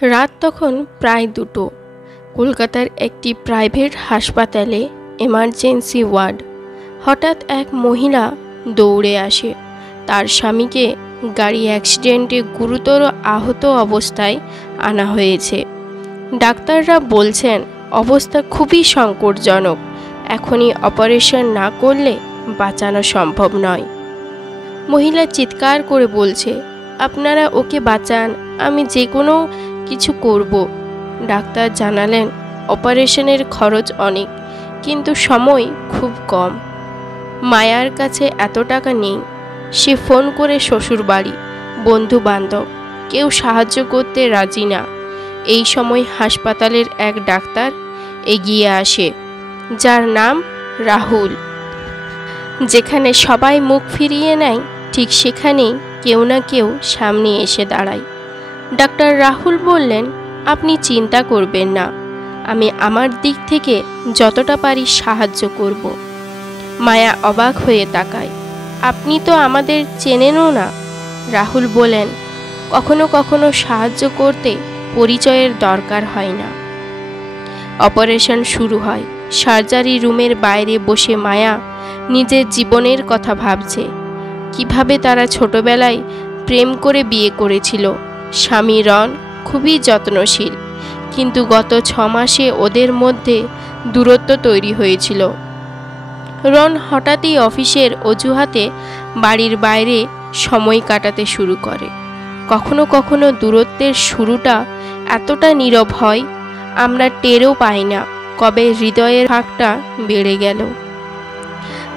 রাত তখন প্রায় 2টো। কলকাতার একটি প্রাইভেট হাসপাতালে এমার্জেন্সি ওয়ার্ড। হঠাৎ এক মহিলা দৌড়ে আসে। তার স্বামীকে গাড়ি অ্যাক্সিডেন্টে গুরুতর আহত অবস্থায় আনা হয়েছে। ডাক্তাররা বলছেন অবস্থা খুবই সংকটজনক, এখনই অপারেশন না করলে বাঁচানো সম্ভব নয়। মহিলা চিৎকার করে বলছে, আপনারা ওকে বাঁচান, আমি যে কোনো কিছু করব। ডাক্তার জানালেন অপারেশনের খরচ অনেক, কিন্তু সময় খুব কম। মায়ার কাছে এত টাকা নেই। সে ফোন করে শ্বশুর বাড়ি, বন্ধু বান্ধব, কেউ সাহায্য করতে রাজি না। এই সময় হাসপাতালের এক ডাক্তার এগিয়ে আসে, যার নাম রাহুল। যেখানে সবাই মুখ ফিরিয়ে নেয়, ঠিক সেখানেই কেউ না কেউ সামনে এসে দাঁড়ায়। ডাক্তার রাহুল বললেন, আপনি চিন্তা করবেন না, আমি আমার দিক থেকে যতটা পারি সাহায্য করব। মায়া অবাক হয়ে তাকায়। আপনি তো আমাদের চেনেনও না। রাহুল বলেন, কখনো কখনো সাহায্য করতে পরিচয়ের দরকার হয় না। অপারেশন শুরু হয়। সার্জারি রুমের বাইরে বসে মায়া নিজের জীবনের কথা ভাবছে। কিভাবে তারা ছোটবেলায় প্রেম করে বিয়ে করেছিল। স্বামী রন খুবই যত্নশীল, কিন্তু গত 6 মাসে ওদের মধ্যে দূরত্ব তৈরি হয়েছিল। রন হঠাৎই অফিসের অজুহাতে বাড়ির বাইরে সময় কাটাতে শুরু করে। কখনো কখনো দূরত্বের শুরুটা এতটা নীরব হয়, আমরা টেরও পাই না কবে হৃদয়ের ফাঁকটা বেড়ে গেল।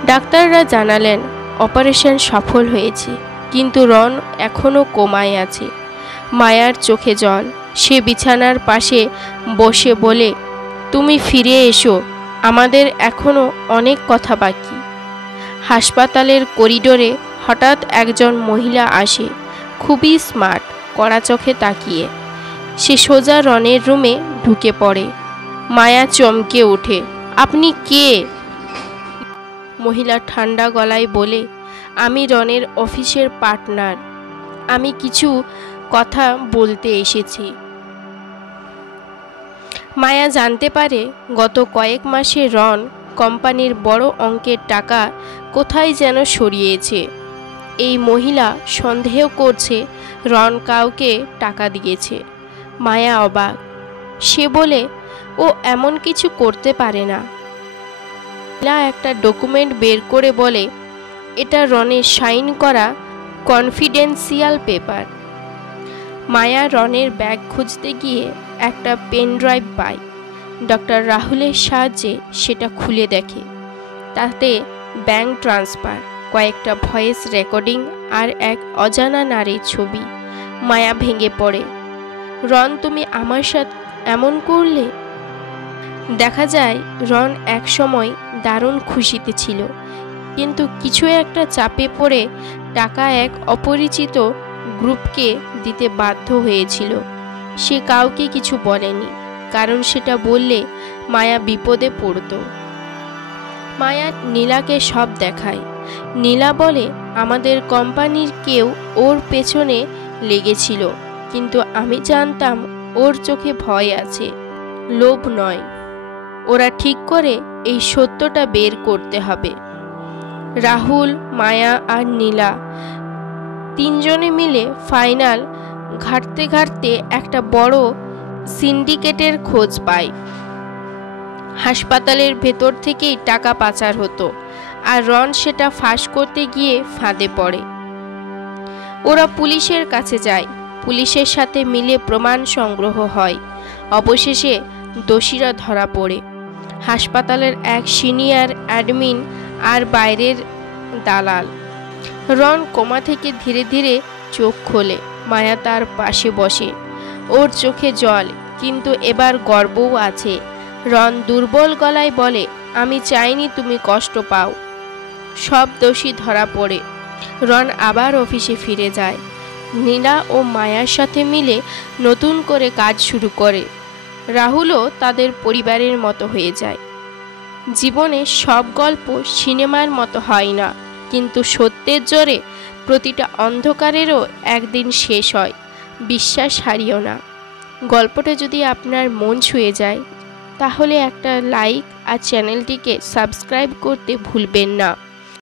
ডাক্তাররা জানালেন অপারেশন সফল হয়েছে, কিন্তু রন এখনও কোমায় আছে। মায়ার চোখে জল। সে বিছানার পাশে বসে বলে, তুমি ফিরে এসো, আমাদের এখনও অনেক কথা বাকি। হাসপাতালের করিডোরে হঠাৎ একজন মহিলা আসে, খুবই স্মার্ট, কড়া চোখে তাকিয়ে। সে সোজা রনের রুমে ঢুকে পড়ে। মায়া চমকে ওঠে, আপনি কে? মহিলা ঠান্ডা গলায় বলে, আমি রনের অফিসের পার্টনার, আমি কিছু কথা বলতে এসেছি। মায়া জানতে পারে গত কয়েক মাসে রন কোম্পানির বড় অঙ্কের টাকা কোথায় যেন সরিয়েছে। এই মহিলা সন্দেহ করছে রন কাউকে টাকা দিয়েছে। মায়া অবাক। সে বলে, ও এমন কিছু করতে পারে না। মহিলা একটা ডকুমেন্ট বের করে বলে, এটা রনের সাইন করা কনফিডেন্সিয়াল পেপার। মায়া রনের ব্যাগ খুঁজতে গিয়ে একটা পেন ড্রাইভ পায়। ডক্টর রাহুলের সাহায্যে সেটা খুলে দেখে। তাতে ব্যাংক ট্রান্সফার, কয়েকটা ভয়েস রেকর্ডিং আর এক অজানা নারীর ছবি। মায়া ভেঙে পড়ে। রন, তুমি আমার সাথে এমন করলে? দেখা যায় রন এক সময় দারুণ খুশিতে ছিল, কিন্তু কিছু একটা চাপে পড়ে টাকা এক অপরিচিত গ্রুপকে দিতে বাধ্য হয়েছিল। সে কাউকে কিছু বলেনি, কারণ সেটা বললে মায়া বিপদে পড়ত। মায়া নীলাকে সব দেখায়। নীলা বলে, আমাদের কোম্পানির কেউ ওর পেছনে লেগেছিল, কিন্তু আমি জানতাম ওর চোখে ভয় আছে, লোভ নয়। ওরা ঠিক করে এই সত্যটা বের করতে হবে। রাহুল, মায়া আর নীলা তিনজনে মিলে ফাইনাল ঘাঁটতে ঘাঁটতে একটা বড় সিন্ডিকেটের খোঁজ পায়। হাসপাতালের ভেতর থেকেই টাকা পাচার হতো, আর রন সেটা ফাঁস করতে গিয়ে ফাঁদে পড়ে। ওরা পুলিশের কাছে যায়। পুলিশের সাথে মিলে প্রমাণ সংগ্রহ হয়। অবশেষে দোষীরা ধরা পড়ে। হাসপাতালের এক সিনিয়র অ্যাডমিন আর বাইরের দালাল। রন কোমা থেকে ধীরে ধীরে চোখ খোলে। মায়া তার পাশে বসে। ওর চোখে জল, কিন্তু এবার গর্বও আছে। রন দুর্বল গলায় বলে, আমি চাইনি তুমি কষ্ট পাও। সব দোষী ধরা পড়ে। রন আবার অফিসে ফিরে যায়। নীলা ও মায়ার সাথে মিলে নতুন করে কাজ শুরু করে। রাহুলও তাদের পরিবারের মতো হয়ে যায়। জীবনে সব গল্প সিনেমার মতো হয় না, কিন্তু সত্যের জোরে প্রতিটা অন্ধকারেরও একদিন শেষ হয়। বিশ্বাস হারিও না। গল্পটা যদি আপনার মন ছুঁয়ে যায় তাহলে একটা লাইক আর চ্যানেলটিকে সাবস্ক্রাইব করতে ভুলবেন না।